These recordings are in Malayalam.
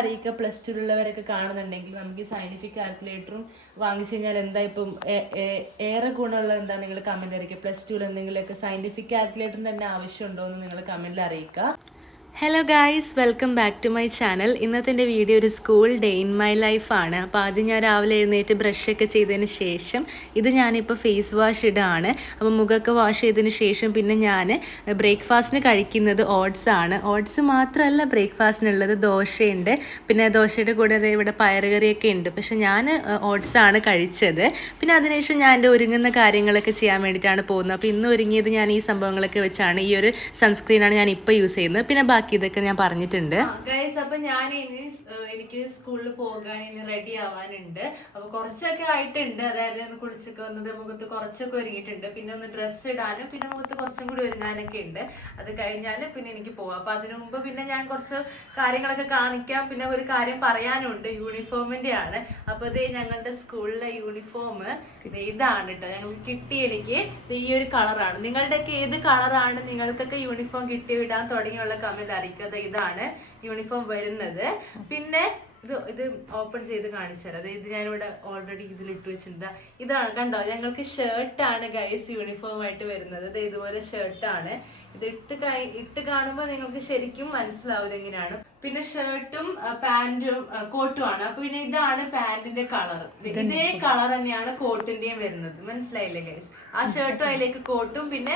അറിയിക്കുക. പ്ലസ് ടുള്ളവരൊക്കെ കാണുന്നുണ്ടെങ്കിൽ നമുക്ക് ഈ സയന്റിഫിക് കാൽക്കുലേറ്ററും വാങ്ങിച്ചു കഴിഞ്ഞാൽ എന്താ ഇപ്പം ഏറെ ഗുണമുള്ള എന്താ നിങ്ങൾ കമന്റ് അറിയിക്കുക. പ്ലസ് ടുവിൽ എന്തെങ്കിലുമൊക്കെ സയന്റിഫിക് കാൽക്കുലേറ്ററിന് തന്നെ ആവശ്യമുണ്ടോ എന്ന് നിങ്ങൾ കമന്റിൽ അറിയിക്കുക. Hello guys, welcome back to my channel. ഇന്നത്തെ എൻ്റെ വീഡിയോ ഒരു സ്കൂൾ ഡേ ഇൻ മൈ ലൈഫാണ്. അപ്പോൾ ആദ്യം ഞാൻ രാവിലെ എഴുന്നേറ്റ് ബ്രഷൊക്കെ ചെയ്തതിന് ശേഷം ഇത് ഞാനിപ്പോൾ ഫേസ് വാഷ് ഇടാണ്. അപ്പോൾ മുഖമൊക്കെ വാഷ് ചെയ്തതിന് ശേഷം പിന്നെ ഞാൻ ബ്രേക്ക്ഫാസ്റ്റിന് കഴിക്കുന്നത് ഓട്സാണ്. ഓട്സ് മാത്രമല്ല ബ്രേക്ക്ഫാസ്റ്റിനുള്ളത്, ദോശയുണ്ട്, പിന്നെ ദോശയുടെ കൂടെ ഇവിടെ പയറുകറിയൊക്കെ ഉണ്ട്. പക്ഷെ ഞാൻ ഓട്സാണ് കഴിച്ചത്. പിന്നെ അതിനുശേഷം ഞാൻ എൻ്റെ ഒരുങ്ങുന്ന കാര്യങ്ങളൊക്കെ ചെയ്യാൻ വേണ്ടിയിട്ടാണ് പോകുന്നത്. അപ്പോൾ ഇന്ന് ഒരുങ്ങിയത് ഞാൻ ഈ സംഭവങ്ങളൊക്കെ വെച്ചാണ്. ഈ ഒരു സൺസ്ക്രീനാണ് ഞാൻ ഇപ്പോൾ യൂസ് ചെയ്യുന്നത്. പിന്നെ ബാക്കി ഇതൊക്കെ ഞാൻ പറഞ്ഞിട്ടുണ്ട്. ഗൈസ്, അപ്പൊ ഞാൻ ഇനി എനിക്ക് സ്കൂളിൽ പോകാൻ ഇനി റെഡി ആവാനുണ്ട്. അപ്പൊ കുറച്ചൊക്കെ ആയിട്ടുണ്ട്. അതായത് ഒന്ന് കുളിച്ചൊക്കെ വന്നത്, മുഖത്ത് കുറച്ചൊക്കെ ഒരുങ്ങിയിട്ടുണ്ട്. പിന്നെ ഒന്ന് ഡ്രസ്സ് ഇടാനും പിന്നെ മുഖത്ത് കുറച്ചും കൂടി ഒരുങ്ങാനൊക്കെ ഉണ്ട്. അത് കഴിഞ്ഞാൽ പിന്നെ എനിക്ക് പോവാം. അപ്പൊ അതിനു മുമ്പ് പിന്നെ ഞാൻ കുറച്ച് കാര്യങ്ങളൊക്കെ കാണിക്കാം. പിന്നെ ഒരു കാര്യം പറയാനുണ്ട്, യൂണിഫോമിന്റെ ആണ്. അപ്പൊ ഇത് ഞങ്ങളുടെ സ്കൂളിലെ യൂണിഫോം ഇതാണ് കേട്ടോ. ഞങ്ങൾക്ക് കിട്ടി. എനിക്ക് ഈ ഒരു കളറാണ്. നിങ്ങളുടെയൊക്കെ ഏത് കളറാണ് നിങ്ങൾക്കൊക്കെ യൂണിഫോം കിട്ടി ഇടാൻ തുടങ്ങിയുള്ള കമന്റ് അറിയിക്കാതെ. ഇതാണ് യൂണിഫോം വരുന്നത്. പിന്നെ ഇത് ഓപ്പൺ ചെയ്ത് കാണിച്ചാൽ ഇത് ഞാനിവിടെ ഓൾറെഡി ഇതിലിട്ട് വെച്ചിട്ടുണ്ട്. ഇതാണ് കണ്ടോ, ഞങ്ങൾക്ക് ഷർട്ടാണ് ഗൈസ് യൂണിഫോം ആയിട്ട് വരുന്നത്. ഇത് ഇതുപോലെ ഷർട്ടാണ്. ഇത് ഇട്ട് കാണുമ്പോൾ നിങ്ങൾക്ക് ശരിക്കും മനസ്സിലാവും എങ്ങനെയാണ്. പിന്നെ ഷർട്ടും പാന്റും കോട്ടും ആണ്. അപ്പൊ പിന്നെ ഇതാണ് പാന്റിന്റെ കളർ. ഇതേ കളർ തന്നെയാണ് കോട്ടിന്റെയും വരുന്നത്. മനസ്സിലായില്ലേ ഗൈസ്? ആ ഷർട്ടും അതിലേക്ക് കോട്ടും പിന്നെ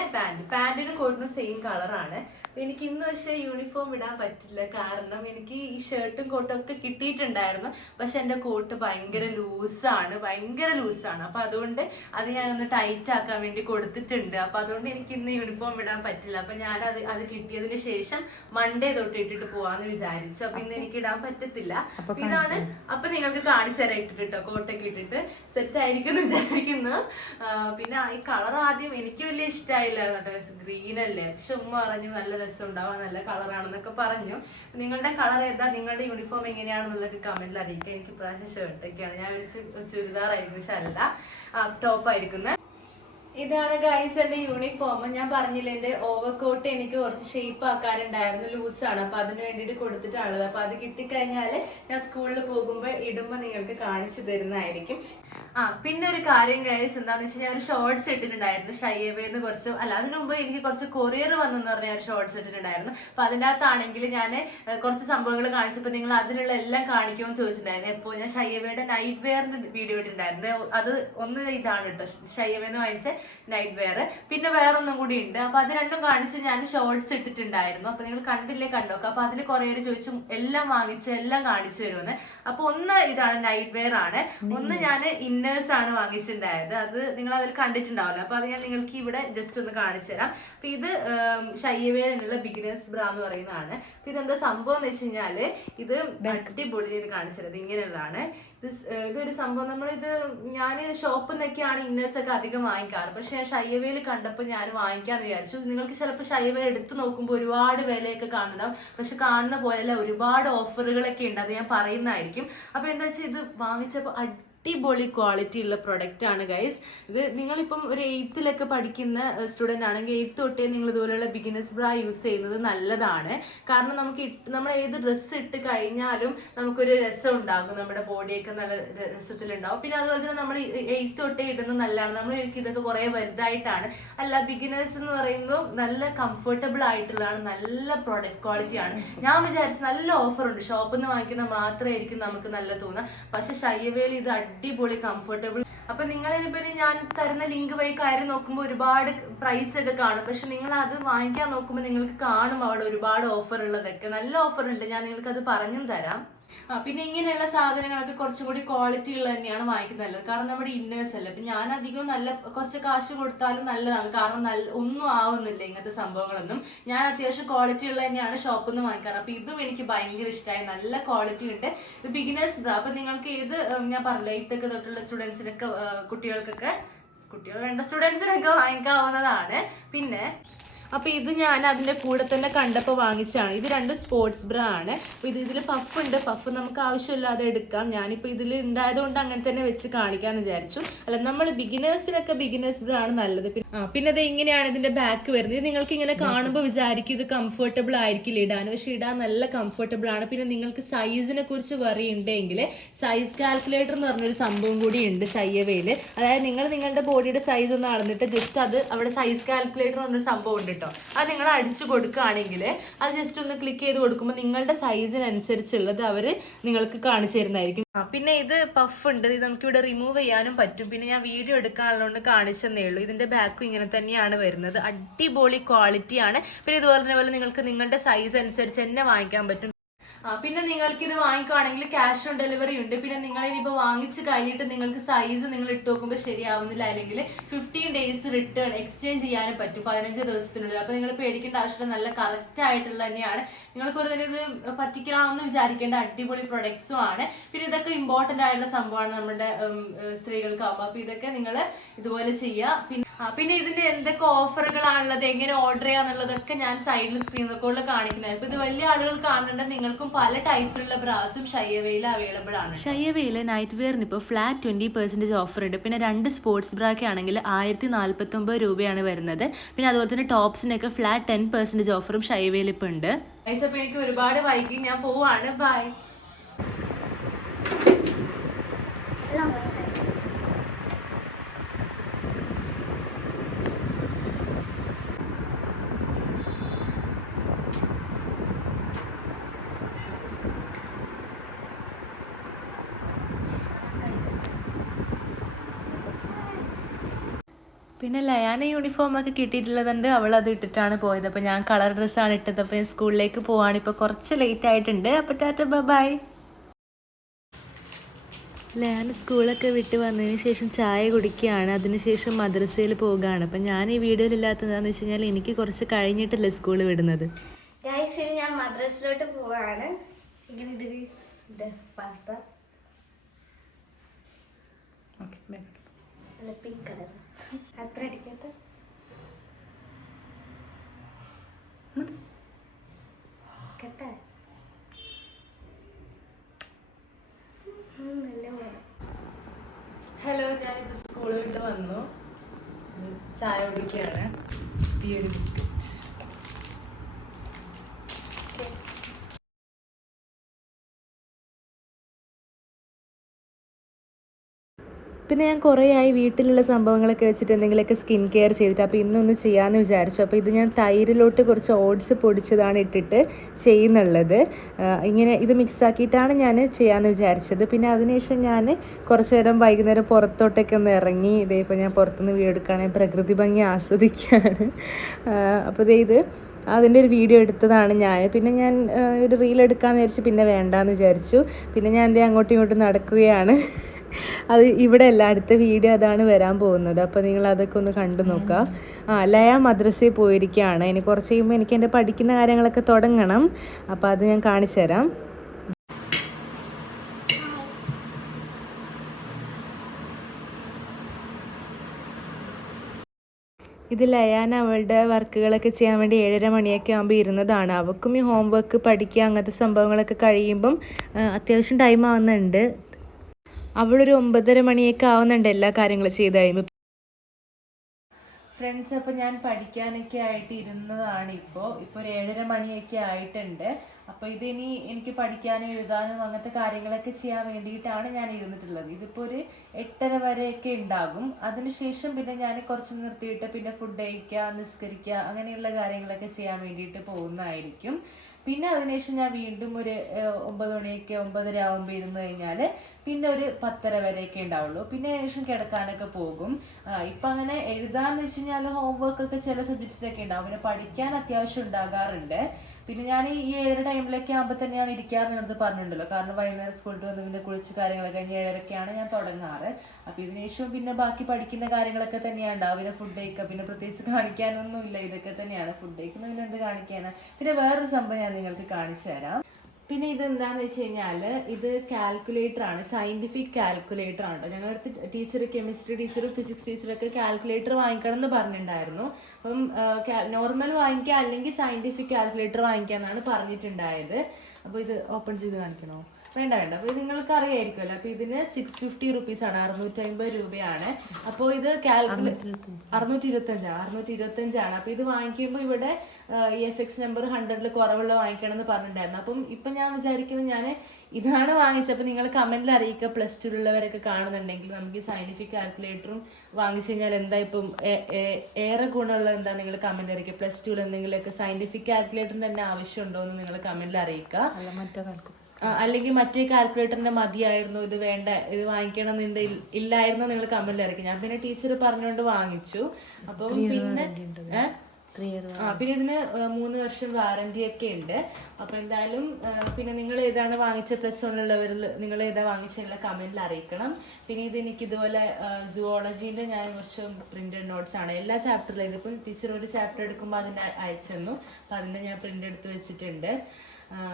പാന്റിനും കോട്ടിനും സെയിം കളറാണ്. എനിക്ക് ഇന്ന് പക്ഷേ യൂണിഫോം ഇടാൻ പറ്റില്ല. കാരണം എനിക്ക് ഈ ഷർട്ടും കോട്ടും ഒക്കെ കിട്ടിയിട്ടുണ്ടായിരുന്നു. പക്ഷെ എൻ്റെ കോട്ട് ഭയങ്കര ലൂസാണ്. അപ്പൊ അതുകൊണ്ട് അത് ഞാനൊന്ന് ടൈറ്റ് ആക്കാൻ വേണ്ടി കൊടുത്തിട്ടുണ്ട്. അപ്പൊ അതുകൊണ്ട് എനിക്ക് ഇന്ന് യൂണിഫോം ഇടാൻ പറ്റില്ല. അപ്പൊ ഞാൻ അത് കിട്ടിയതിന് ശേഷം മൺഡേ തൊട്ട് ഇട്ടിട്ട് പോവാന്ന് വിചാരിച്ചു. അപ്പൊ ഇന്ന് എനിക്ക് ഇടാൻ പറ്റത്തില്ല. ഇതാണ്. അപ്പൊ നിങ്ങൾക്ക് കാണിച്ചു തരാം ഇട്ടിട്ടോ. കോട്ടൊക്കെ ഇട്ടിട്ട് സെറ്റ് ആയിരിക്കും വിചാരിക്കുന്നു. പിന്നെ ഈ കളർ ആദ്യം എനിക്ക് വലിയ ഇഷ്ടമായില്ലായിരുന്നു കേട്ടോ. ഗ്രീൻ അല്ലേ, പക്ഷെ ഉമ്മ പറഞ്ഞു നല്ല രസം ഉണ്ടാവാൻ, നല്ല കളറാണെന്നൊക്കെ പറഞ്ഞു. നിങ്ങളുടെ കളർ ഏതാ, നിങ്ങളുടെ യൂണിഫോം എങ്ങനെയാണെന്നുള്ളത് കമന്റിൽ അറിയിക്കുക. എനിക്ക് പ്രാവശ്യം ഷർട്ടൊക്കെയാണ്. ഞാൻ ചുരിദാറായിരിക്കും, പക്ഷെ അല്ല, ടോപ്പായിരിക്കുന്നത്. ഇതാണ് ഗൈസ് എന്റെ യൂണിഫോം. ഞാൻ പറഞ്ഞില്ല, എന്റെ ഓവർകോട്ട് എനിക്ക് കുറച്ച് ഷേപ്പ് ആക്കാനുണ്ടായിരുന്നു, ലൂസാണ്. അപ്പൊ അതിന് വേണ്ടിയിട്ട് കൊടുത്തിട്ടാണുള്ളത്. അപ്പൊ അത് കിട്ടിക്കഴിഞ്ഞാല് ഞാൻ സ്കൂളിൽ പോകുമ്പോൾ ഇടുമ്പോൾ നിങ്ങൾക്ക് കാണിച്ചു തരുന്നതായിരിക്കും. പിന്നെ ഒരു കാര്യം ഗൈസ് എന്താന്ന് വെച്ചാൽ ഞാൻ ഒരു ഷോർട്സ് ഇട്ടിട്ടുണ്ടായിരുന്നു ഷൈവേന്ന് കുറച്ച്, അല്ല അതിനു മുമ്പ് എനിക്ക് കുറച്ച് കൊറിയർ വന്നെന്ന് പറഞ്ഞ ഒരു ഷോർട്സ് ഇട്ടിട്ടുണ്ടായിരുന്നു. അപ്പൊ അതിൻ്റെ അകത്താണെങ്കിൽ ഞാൻ കുറച്ച് സംഭവങ്ങൾ കാണിച്ചപ്പോൾ നിങ്ങൾ അതിലുള്ള എല്ലാം കാണിക്കുമെന്ന് ചോദിച്ചിട്ടുണ്ടായിരുന്നു. എപ്പോൾ ഞാൻ ഷൈവയുടെ നൈറ്റ് വെയറിന്റെ വീഡിയോ ഇട്ടിട്ടുണ്ടായിരുന്നു. അത് ഒന്ന് ഇതാണ് കേട്ടോ, ഷൈവേന്ന് വാങ്ങിച്ച നൈറ്റ് വെയർ. പിന്നെ വേറൊന്നും കൂടി ഉണ്ട്. അപ്പൊ അത് രണ്ടും കാണിച്ച് ഞാൻ ഷോർട്സ് ഇട്ടിട്ടുണ്ടായിരുന്നു. അപ്പൊ നിങ്ങൾ കണ്ടില്ലേ, കണ്ടോക്കെ. അപ്പൊ അതിൽ കുറേ ചോദിച്ചു എല്ലാം വാങ്ങിച്ച് എല്ലാം കാണിച്ചു തരുമെന്ന്. അപ്പൊ ഒന്ന് ഇതാണ് നൈറ്റ് വെയർ ആണ്. ഒന്ന് ഞാൻ ഇന്നേഴ്സ് ആണ് വാങ്ങിച്ചിട്ടുണ്ടായത്. അത് നിങ്ങൾ അതിൽ കണ്ടിട്ടുണ്ടാവില്ല. അപ്പൊ അത് ഞാൻ നിങ്ങൾക്ക് ഇവിടെ ജസ്റ്റ് ഒന്ന് കാണിച്ചു തരാം. അപ്പൊ ഇത് ഷൈവേലുള്ള ബിഗിനേഴ്സ് ബ്രാ എന്ന് പറയുന്നതാണ്. അപ്പൊ ഇതെന്താ സംഭവം എന്ന് വെച്ച് കഴിഞ്ഞാല് ഇത് അടിപൊളി ചെയ്ത് കാണിച്ചു തരുന്നത് ഇങ്ങനെയുള്ളതാണ്. ഇതൊരു സംഭവം ഞാൻ ഷോപ്പിൽ നിന്നൊക്കെയാണ് ഇന്നേഴ്സ് ഒക്കെ അധികം വാങ്ങിക്കാറ്. പക്ഷെ ഷൈവേയിൽ കണ്ടപ്പോൾ ഞാൻ വാങ്ങിക്കാന്ന് വിചാരിച്ചു. നിങ്ങൾക്ക് ചിലപ്പോൾ ഷൈവേ എടുത്ത് നോക്കുമ്പോൾ ഒരുപാട് വിലയൊക്കെ കാണുന്നുണ്ടാവും. പക്ഷെ കാണുന്ന പോലെയല്ല, ഒരുപാട് ഓഫറുകളൊക്കെ ഉണ്ട്. അത് ഞാൻ പറയുന്നതായിരിക്കും. അപ്പൊ എന്താ വെച്ചാൽ ഇത് വാങ്ങിച്ചപ്പോൾ അടിപൊളി ക്വാളിറ്റി ഉള്ള പ്രൊഡക്റ്റ് ആണ് ഗൈസ്. ഇത് നിങ്ങളിപ്പം ഒരു 8th പഠിക്കുന്ന സ്റ്റുഡൻ്റ് ആണെങ്കിൽ 8th തൊട്ടേ നിങ്ങൾ ഇതുപോലെയുള്ള ബിഗിനേഴ്സ് ബ്രാ യൂസ് ചെയ്യുന്നത് നല്ലതാണ്. കാരണം നമ്മൾ ഏത് ഡ്രസ്സ് ഇട്ട് കഴിഞ്ഞാലും നമുക്കൊരു രസം ഉണ്ടാകും, നമ്മുടെ ബോഡിയൊക്കെ നല്ല രസത്തിലുണ്ടാവും. പിന്നെ അതുപോലെ തന്നെ നമ്മൾ 8th തൊട്ടേ ഇടുന്നത് നല്ലതാണ്. നമ്മൾ എനിക്ക് ഇതൊക്കെ കുറേ വലുതായിട്ടാണ്, അല്ല ബിഗിനേഴ്സ് എന്ന് പറയുമ്പോൾ നല്ല കംഫർട്ടബിൾ ആയിട്ടുള്ളതാണ്, നല്ല പ്രൊഡക്റ്റ് ക്വാളിറ്റിയാണ്. ഞാൻ വിചാരിച്ചു നല്ല ഓഫർ ഉണ്ട്, ഷോപ്പിൽ നിന്ന് വാങ്ങിക്കുന്ന മാത്രമായിരിക്കും നമുക്ക് നല്ല തോന്നുക. പക്ഷെ ഷൈവേയിൽ ഇത് അടിപൊളി കംഫർട്ടബിൾ. അപ്പൊ നിങ്ങളിപ്പോ ഞാൻ തരുന്ന ലിങ്ക് വഴി കയറി നോക്കുമ്പോൾ ഒരുപാട് പ്രൈസ് ഒക്കെ കാണും. പക്ഷെ നിങ്ങൾ അത് വാങ്ങിക്കാൻ നോക്കുമ്പോൾ നിങ്ങൾക്ക് കാണും അവിടെ ഒരുപാട് ഓഫർ ഉള്ളതൊക്കെ. നല്ല ഓഫർ ഉണ്ട്, ഞാൻ നിങ്ങൾക്ക് അത് പറഞ്ഞും തരാം. പിന്നെ ഇങ്ങനെയുള്ള സാധനങ്ങളൊക്കെ കുറച്ചും കൂടി ക്വാളിറ്റി ഉള്ളത് തന്നെയാണ് വാങ്ങിക്കുന്നത് നല്ലത്. കാരണം നമ്മുടെ ഇന്നേഴ്സ് അല്ല. അപ്പൊ ഞാൻ അധികം കുറച്ച് കാശ് കൊടുത്താലും നല്ലതാണ്. കാരണം ഒന്നും ആവുന്നില്ല ഇങ്ങനത്തെ സംഭവങ്ങളൊന്നും. ഞാൻ അത്യാവശ്യം ക്വാളിറ്റി ഉള്ളത് തന്നെയാണ് ഷോപ്പിൽ നിന്ന് വാങ്ങിക്കാറ്. അപ്പൊ ഇതും എനിക്ക് ഭയങ്കര ഇഷ്ടമായി, നല്ല ക്വാളിറ്റി ഉണ്ട്. ഇത് ബിഗിനേഴ്സ് ബ്രാ. അപ്പൊ നിങ്ങൾക്ക് ഏത് ഞാൻ പറഞ്ഞില്ല 8th തൊട്ടുള്ള സ്റ്റുഡൻസിനൊക്കെ കുട്ടികൾ വേണ്ട സ്റ്റുഡൻസിനൊക്കെ വാങ്ങിക്കാവുന്നതാണ്. പിന്നെ അപ്പോൾ ഇത് ഞാൻ അതിൻ്റെ കൂടെ തന്നെ കണ്ടപ്പോൾ വാങ്ങിച്ചതാണ്. ഇത് 2 സ്പോർട്സ് ബ്രാ ആണ്. അപ്പോൾ ഇതിൽ പഫ് ഉണ്ട്. പഫ് നമുക്ക് ആവശ്യമില്ലാതെ എടുക്കാം. ഞാനിപ്പോൾ ഇതിൽ ഉണ്ടായതുകൊണ്ട് അങ്ങനെ തന്നെ വെച്ച് കാണിക്കാമെന്ന് വിചാരിച്ചു. അല്ല, നമ്മൾ ബിഗിനേഴ്സിനൊക്കെ ബിഗിനേഴ്സ് ബ്രാ ആണ് നല്ലത്. പിന്നെ അത് ഇങ്ങനെയാണ് ഇതിൻ്റെ ബാക്ക് വരുന്നത്. ഇത് നിങ്ങൾക്ക് ഇങ്ങനെ കാണുമ്പോൾ വിചാരിക്കും ഇത് കംഫർട്ടബിൾ ആയിരിക്കില്ല ഇടാൻ, പക്ഷെ ഇടാൻ നല്ല കംഫർട്ടബിൾ ആണ്. പിന്നെ നിങ്ങൾക്ക് സൈസിനെ കുറിച്ച് വറി ഉണ്ടെങ്കിൽ സൈസ് കാൽക്കുലേറ്റർ എന്ന് പറഞ്ഞൊരു സംഭവം കൂടി ഉണ്ട് ഷയ്യവയിൽ. അതായത് നിങ്ങളുടെ ബോഡിയുടെ സൈസ് ഒന്ന് അളന്നിട്ട് ജസ്റ്റ് അത് അവിടെ സൈസ് കാൽക്കുലേറ്റർ എന്നൊരു സംഭവം ഉണ്ട് കേട്ടോ. അത് നിങ്ങൾ അടിച്ചു കൊടുക്കുകയാണെങ്കിൽ അത് ജസ്റ്റ് ഒന്ന് ക്ലിക്ക് ചെയ്ത് കൊടുക്കുമ്പോൾ നിങ്ങളുടെ സൈസിനനുസരിച്ചുള്ളത് അവർ നിങ്ങൾക്ക് കാണിച്ചു തരുന്നതായിരിക്കും. പിന്നെ ഇത് പഫ് ഉണ്ട്. ഇത് നമുക്കിവിടെ റിമൂവ് ചെയ്യാനും പറ്റും. പിന്നെ ഞാൻ വീഡിയോ എടുക്കാനുള്ളതുകൊണ്ട് കാണിച്ചെന്നേ ഉള്ളൂ. ഇതിന്റെ ബാക്കും ഇങ്ങനെ തന്നെയാണ് വരുന്നത്. അടിപൊളി ക്വാളിറ്റി ആണ്. പിന്നെ ഇതുപോലെ പോലെ നിങ്ങൾക്ക് നിങ്ങളുടെ സൈസ് അനുസരിച്ച് തന്നെ വാങ്ങിക്കാൻ പറ്റും. പിന്നെ നിങ്ങൾക്ക് ഇത് വാങ്ങിക്കുകയാണെങ്കിൽ ക്യാഷ് ഓൺ ഡെലിവറി ഉണ്ട്. പിന്നെ നിങ്ങൾ ഇനിയിപ്പോൾ വാങ്ങിച്ച് കഴിഞ്ഞിട്ട് നിങ്ങൾക്ക് സൈസ് നിങ്ങൾ ഇട്ട് നോക്കുമ്പോൾ ശരിയാവുന്നില്ല, അല്ലെങ്കിൽ 15 ഡേയ്സ് റിട്ടേൺ എക്സ്ചേഞ്ച് ചെയ്യാനും പറ്റും 15 ദിവസത്തിനുള്ളിൽ. അപ്പോൾ നിങ്ങൾ പേടിക്കേണ്ട ആവശ്യമില്ല. നല്ല കറക്റ്റ് ആയിട്ടുള്ള തന്നെയാണ്. നിങ്ങൾക്ക് ഒരു ഇത് പറ്റിക്കലാണെന്ന് വിചാരിക്കേണ്ട അടിപൊളി പ്രൊഡക്ട്സും ആണ്. പിന്നെ ഇതൊക്കെ ഇമ്പോർട്ടൻ്റ് ആയിട്ടുള്ള സംഭവമാണ് നമ്മുടെ സ്ത്രീകൾക്കാവുമ്പോൾ. അപ്പോൾ ഇതൊക്കെ നിങ്ങൾ ഇതുപോലെ ചെയ്യുക. പിന്നെ ഇതിന്റെ എന്തൊക്കെ ഓഫറുകളാണുള്ളത്, എങ്ങനെ ഓർഡർ ചെയ്യാന്നുള്ളതൊക്കെ ഞാൻ സൈഡിൽ സ്ക്രീൻ റെക്കോർഡിൽ കാണിക്കുന്നത്. ഇപ്പൊ ഇത് വലിയ ആളുകൾ കാണുന്നുണ്ട്. നിങ്ങൾക്കും പല ടൈപ്പിലുള്ള ബ്രാസും ഷയ്യവയിൽ അവൈലബിൾ ആണ്. ഷയ്യവയിൽ നൈറ്റ് വെയറിന് ഇപ്പോൾ ഫ്ലാറ്റ് 20% ഓഫർ ഉണ്ട്. പിന്നെ 2 സ്പോർട്സ് ബ്രാക്ക് ആണെങ്കിൽ 1049 രൂപയാണ് വരുന്നത്. പിന്നെ അതുപോലെ തന്നെ ടോപ്സിനൊക്കെ ഫ്ലാറ്റ് 10% ഓഫറും ഷയ്യവയിൽ ഇപ്പോൾ ഉണ്ട്. അപ്പോൾ എനിക്ക് ഒരുപാട് വൈകി, ഞാൻ പോവാണ്. ബൈ. പിന്നെ ലയാന യൂണിഫോമൊക്കെ കിട്ടിയിട്ടുള്ളതുണ്ട്. അവൾ അത് ഇട്ടിട്ടാണ് പോയത്. അപ്പോൾ ഞാൻ കളർ ഡ്രസ്സാണ് ഇട്ടത്. അപ്പോൾ സ്കൂളിലേക്ക് പോവാണ്. ഇപ്പോൾ കുറച്ച് ലേറ്റ് ആയിട്ടുണ്ട്. അപ്പോൾ ടാറ്റ ബൈ. ലയാന സ്കൂളൊക്കെ വിട്ട് വന്നതിന് ശേഷം ചായ കുടിക്കുകയാണ്. അതിനുശേഷം മദ്രസയിൽ പോവുകയാണ്. അപ്പം ഞാൻ ഈ വീഡിയോയിലില്ലാത്തതെന്ന് വെച്ച് കഴിഞ്ഞാൽ എനിക്ക് കുറച്ച് കഴിഞ്ഞിട്ടല്ലേ സ്കൂൾ വിടുന്നത്. ഞാൻ മദ്രസയിലോട്ട് പോവാണ്. പിങ്ക് കളർ അത്ര അടിക്കട്ടെ. കേട്ടെ ഹലോ, ഞാനിപ്പോൾ സ്കൂൾ വിട്ട് വന്നു. ചായ കുടിക്കുകയാണ്. ഈ ഒരു ബിസ്ക്കറ്റ്. പിന്നെ ഞാൻ കുറേ ആയി വീട്ടിലുള്ള സംഭവങ്ങളൊക്കെ വെച്ചിട്ട് എന്തെങ്കിലുമൊക്കെ സ്കിൻ കെയർ ചെയ്തിട്ട്. അപ്പോൾ ഇന്നൊന്ന് ചെയ്യാമെന്ന് വിചാരിച്ചു. അപ്പോൾ ഇത് ഞാൻ തൈരിലോട്ട് കുറച്ച് ഓട്സ് പൊടിച്ചതാണ് ഇട്ടിട്ട് ചെയ്യുന്നുള്ളത്. ഇങ്ങനെ ഇത് മിക്സാക്കിയിട്ടാണ് ഞാൻ ചെയ്യാമെന്ന് വിചാരിച്ചത്. പിന്നെ അതിനുശേഷം ഞാൻ കുറച്ച് നേരം വൈകുന്നേരം പുറത്തോട്ടൊക്കെ ഒന്ന് ഇറങ്ങി. ഇപ്പോൾ ഞാൻ പുറത്തുനിന്ന് വീഡിയോ എടുക്കുകയാണെങ്കിൽ പ്രകൃതി ഭംഗി ആസ്വദിക്കുകയാണ്. അപ്പോൾ ഇത് അതിൻ്റെ ഒരു വീഡിയോ എടുത്തതാണ് ഞാൻ. പിന്നെ ഞാൻ ഒരു റീൽ എടുക്കാമെന്ന് വിചാരിച്ചു. പിന്നെ വേണ്ടാന്ന് വിചാരിച്ചു. പിന്നെ ഞാൻ അങ്ങോട്ടും ഇങ്ങോട്ടും നടക്കുകയാണ്. അത് ഇവിടെ അല്ല, അടുത്ത വീഡിയോ അതാണ് വരാൻ പോകുന്നത്. അപ്പോൾ നിങ്ങൾ അതൊക്കെ ഒന്ന് കണ്ടു നോക്കുക. ലയ മദ്രസയിൽ പോയിരിക്കുകയാണ്. ഇനി കുറച്ച് കഴിയുമ്പോൾ എനിക്ക് എൻ്റെ പഠിക്കുന്ന കാര്യങ്ങളൊക്കെ തുടങ്ങണം. അപ്പോൾ അത് ഞാൻ കാണിച്ചു തരാം. ഇത് ലയാൻ അവളുടെ വർക്കുകളൊക്കെ ചെയ്യാൻ വേണ്ടി 7:30 മണിയൊക്കെ ആകുമ്പോൾ ഇരുന്നതാണ്. അവൾക്കും ഈ ഹോം വർക്ക് പഠിക്കുക അങ്ങനത്തെ സംഭവങ്ങളൊക്കെ കഴിയുമ്പം അത്യാവശ്യം ടൈം ആവുന്നുണ്ട്. അവളൊരു 9:30 മണിയൊക്കെ ആവുന്നുണ്ട് എല്ലാ കാര്യങ്ങളും ചെയ്ത് കഴിയുമ്പോൾ. ഫ്രണ്ട്സ്, അപ്പോൾ ഞാൻ പഠിക്കാനൊക്കെ ആയിട്ട് ഇരുന്നതാണ്. ഇപ്പോൾ ഒരു 7:30 മണിയൊക്കെ ആയിട്ടുണ്ട്. അപ്പോൾ ഇതിനി എനിക്ക് പഠിക്കാനും എഴുതാനും അങ്ങനത്തെ കാര്യങ്ങളൊക്കെ ചെയ്യാൻ വേണ്ടിയിട്ടാണ് ഞാൻ ഇരുന്നിട്ടുള്ളത്. ഇതിപ്പോൾ ഒരു 8:30 വരെയൊക്കെ ഉണ്ടാകും. അതിനുശേഷം പിന്നെ ഞാൻ കുറച്ച് നിർത്തിയിട്ട് പിന്നെ ഫുഡ് കഴിക്കുക, നിസ്കരിക്കുക, അങ്ങനെയുള്ള കാര്യങ്ങളൊക്കെ ചെയ്യാൻ വേണ്ടിയിട്ട് പോകുന്നതായിരിക്കും. പിന്നെ അതിനുശേഷം ഞാൻ വീണ്ടും ഒരു 9 മണിയൊക്കെ 9:30 ആകുമ്പോൾ ഇരുന്ന് കഴിഞ്ഞാൽ പിന്നെ ഒരു 10:30 വരെയൊക്കെ ഉണ്ടാവുള്ളൂ. പിന്നെ അതിനുശേഷം കിടക്കാനൊക്കെ പോകും. ഇപ്പം അങ്ങനെ എഴുതാന്ന് വെച്ച് കഴിഞ്ഞാൽ ഹോംവർക്കൊക്കെ ചില സബ്ജക്ട്സിലൊക്കെ ഉണ്ടാവും. പിന്നെ പഠിക്കാൻ അത്യാവശ്യം ഉണ്ടാകാറുണ്ട്. പിന്നെ ഞാൻ ഈ 7:30 ടൈമിലൊക്കെ ആകുമ്പോൾ തന്നെയാണ് ഇരിക്കാമെന്ന് എടുത്ത് പറഞ്ഞിട്ടുണ്ടല്ലോ. കാരണം വൈകുന്നേരം സ്കൂളിൽ വന്ന് പിന്നെ കുളിച്ച് കാര്യങ്ങളൊക്കെ കഴിഞ്ഞ് 7:30ക്കാണ് ഞാൻ തുടങ്ങാറ്. അപ്പോൾ ഇതിനുശേഷം പിന്നെ ബാക്കി പഠിക്കുന്ന കാര്യങ്ങളൊക്കെ തന്നെയാണ് ഉണ്ടാവും. പിന്നെ ഫുഡ് കഴിക്കുക, പിന്നെ പ്രത്യേകിച്ച് കാണിക്കാനൊന്നുമില്ല. ഇതൊക്കെ തന്നെയാണ്. ഫുഡ് കഴിക്കുന്നത് പിന്നെ എന്ത് കാണിക്കാനാണ്. പിന്നെ വേറൊരു സംഭവം ഞാൻ നിങ്ങൾക്ക് കാണിച്ചു തരാം. പിന്നെ ഇതെന്താന്ന് വെച്ച് കഴിഞ്ഞാല് ഇത് കാൽക്കുലേറ്റർ ആണ്, സയന്റിഫിക് കാൽക്കുലേറ്റർ ആണ്. ഞങ്ങളുടെ ടീച്ചർ, കെമിസ്ട്രി ടീച്ചറും ഫിസിക്സ് ടീച്ചറൊക്കെ കാൽക്കുലേറ്റർ വാങ്ങിക്കണം എന്ന് പറഞ്ഞിട്ടുണ്ടായിരുന്നു. അപ്പം നോർമൽ വാങ്ങിക്കുക അല്ലെങ്കിൽ സയന്റിഫിക് കാൽക്കുലേറ്റർ വാങ്ങിക്കാന്നാണ് പറഞ്ഞിട്ടുണ്ടായത്. അപ്പോൾ ഇത് ഓപ്പൺ ചെയ്ത് കാണിക്കണോ? വേണ്ട. അപ്പോൾ ഇത് നിങ്ങൾക്ക് അറിയായിരിക്കുമല്ലോ. അപ്പോൾ ഇതിന് 650 റുപ്പീസാണ്, 650 രൂപയാണ്. അപ്പോൾ ഇത് 625ആണ്. അപ്പോൾ ഇത് വാങ്ങിക്കുമ്പോൾ ഇവിടെ EFX നമ്പർ 100 കുറവുള്ള വാങ്ങിക്കണം എന്ന് പറഞ്ഞിട്ടുണ്ടായിരുന്നു. അപ്പം ഇപ്പം ഞാൻ വിചാരിക്കുന്നത് ഞാൻ ഇതാണ് വാങ്ങിച്ചത്. അപ്പോൾ നിങ്ങൾ കമൻറ്റിൽ അറിയിക്കുക, പ്ലസ് ടുവിലുള്ളവരൊക്കെ കാണുന്നുണ്ടെങ്കിൽ നമുക്ക് ഈ സയന്റിഫിക് കാൽക്കുലേറ്ററും വാങ്ങിച്ചു കഴിഞ്ഞാൽ എന്താ ഇപ്പം ഏറെ ഗുണമുള്ളത് എന്താ നിങ്ങൾ കമൻറ്റ് അറിയിക്കുക. പ്ലസ് ടുവിൽ എന്തെങ്കിലുമൊക്കെ സയന്റിഫിക് കാൽക്കുലേറ്ററിൻ്റെ തന്നെ ആവശ്യമുണ്ടോ എന്ന് നിങ്ങൾ കമൻറ്റിൽ അറിയിക്കുക. അല്ലെങ്കിൽ മറ്റേ കാൽക്കുലേറ്ററിന്റെ മതിയായിരുന്നു, ഇത് വേണ്ട, ഇത് വാങ്ങിക്കണം എന്നുണ്ട് ഇല്ലായിരുന്നോ നിങ്ങൾ കമന്റിൽ ഇറക്കി. ഞാൻ പിന്നെ ടീച്ചർ പറഞ്ഞുകൊണ്ട് വാങ്ങിച്ചു. അപ്പം പിന്നെ പിന്നെ ഇതിന് 3 വർഷം വാറന്റി ഒക്കെ ഉണ്ട്. അപ്പൊ എന്തായാലും പിന്നെ നിങ്ങൾ ഏതാണ് വാങ്ങിച്ച പ്ലസ് വണ്ണിലുള്ളവരിൽ നിങ്ങൾ ഏതാ വാങ്ങിച്ചുള്ള കമന്റിൽ അറിയിക്കണം. പിന്നെ ഇത് എനിക്ക് ഇതുപോലെ സുവോളജീന്റെ ഞാൻ കുറച്ച് പ്രിന്റഡ് നോട്ട്സ് ആണ് എല്ലാ ചാപ്റ്ററിലും. ഇതിപ്പോൾ ടീച്ചർ ഒരു ചാപ്റ്റർ എടുക്കുമ്പോൾ അതിന് അയച്ചു. അപ്പൊ അതിന്റെ ഞാൻ പ്രിന്റ് എടുത്ത് വെച്ചിട്ടുണ്ട്.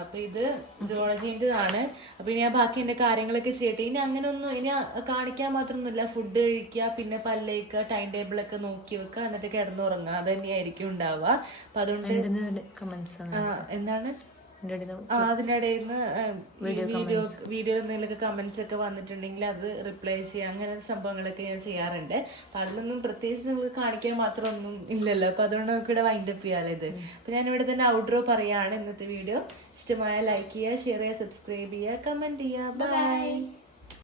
അപ്പൊ ഇത് സുവോളജീൻ്റെതാണ്. അപ്പൊ ഇനി ഞാൻ ബാക്കി എന്റെ കാര്യങ്ങളൊക്കെ ചെയ്യട്ടെ. ഇനി അങ്ങനെ ഒന്നും ഇനി കാണിക്കാൻ മാത്രമൊന്നുമില്ല. ഫുഡ് കഴിക്കുക, പിന്നെ പല്ലേക്കുക, ടൈം ടേബിൾ ഒക്കെ നോക്കി വെക്കുക, എന്നിട്ട് കിടന്നുറങ്ങുക. അത് തന്നെയായിരിക്കും ഉണ്ടാവുക. അപ്പൊ അതുകൊണ്ട് എന്താണ് അതിൻ്റെ ഇടയിൽ നിന്ന് വീഡിയോ എന്തെങ്കിലുമൊക്കെ കമന്റ്സ് ഒക്കെ വന്നിട്ടുണ്ടെങ്കിൽ അത് റിപ്ലൈ ചെയ്യുക, അങ്ങനെ സംഭവങ്ങളൊക്കെ ഞാൻ ചെയ്യാറുണ്ട്. അപ്പൊ അതിലൊന്നും പ്രത്യേകിച്ച് നമുക്ക് കാണിക്കാൻ മാത്രം ഒന്നും ഇല്ലല്ലോ. അപ്പൊ അതുകൊണ്ട് നമുക്ക് ഇവിടെ വൈൻഡപ്പ് ചെയ്യാമല്ലോ ഇത്. അപ്പൊ ഞാൻ ഇവിടെ തന്നെ ഔട്ട്ഡോർ പറയാണ് ഇന്നത്തെ വീഡിയോ. ഇഷ്ടമായ ലൈക്ക് ചെയ്യുക, ഷെയർ ചെയ്യുക, സബ്സ്ക്രൈബ് ചെയ്യുക, കമന്റ് ചെയ്യുക. ബൈ.